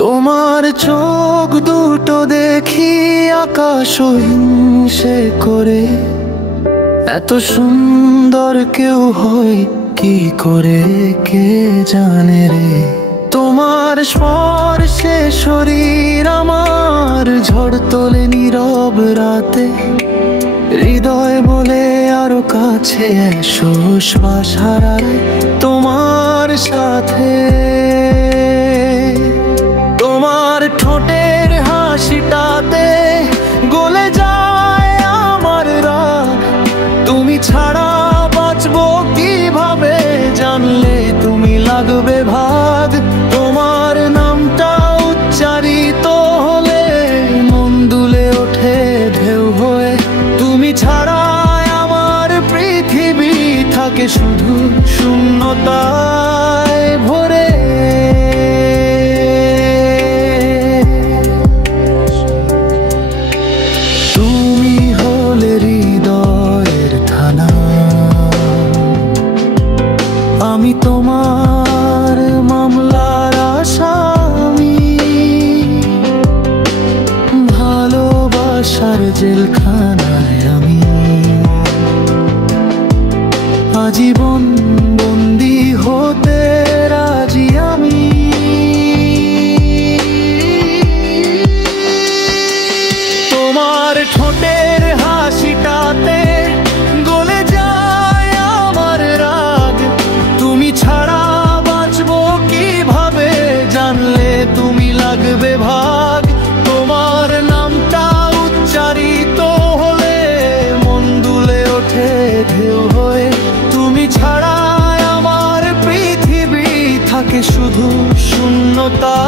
তোমার চোখ দুটো দেখি আকাশ হিংসে করে, এত সুন্দর কেউ হয় কি করে কে জানে রে। তোমার স্পর্শে শরীর আমার ঝড় তোলে নীরব রাতে, হৃদয় বলে আরো কাছে এসো, শ্বাস হারায় তোমার সাথে। তোমার ঠোঁটের হাসিটাতে গলে যায় আমার রাত, তুমি ছাড়া বাঁচবো কিভাবে জানলে তুমি লাগবে ভাগ। তোমার নামটা উচ্চারিত হলে মন দুলে ওঠে ঢেউ হয়ে, তুমি ছাড়া আমার পৃথিবী থাকে শুধু শূন্যতায় ভরে। তুমি হলে হৃদয়ের থানা, আমি তোমার মামলার আসামি, ভালোবাসার জেলখানায় আমি আজীবন বন্দি হতে রাজি আমি। তোমার ঠোঁটের হাসিটাতে গলে যায় আমার রাগ, তুমি ছাড়া বাঁচবো কিভাবে জানলে তুমি লাগবে ভাগ। তোমার নামটা উচ্চারিত হলে মন দুলে ওঠে ঢেউ হয়ে, তুমি ছাড়া আমার পৃথিবী থাকে শুধু শূন্যতা।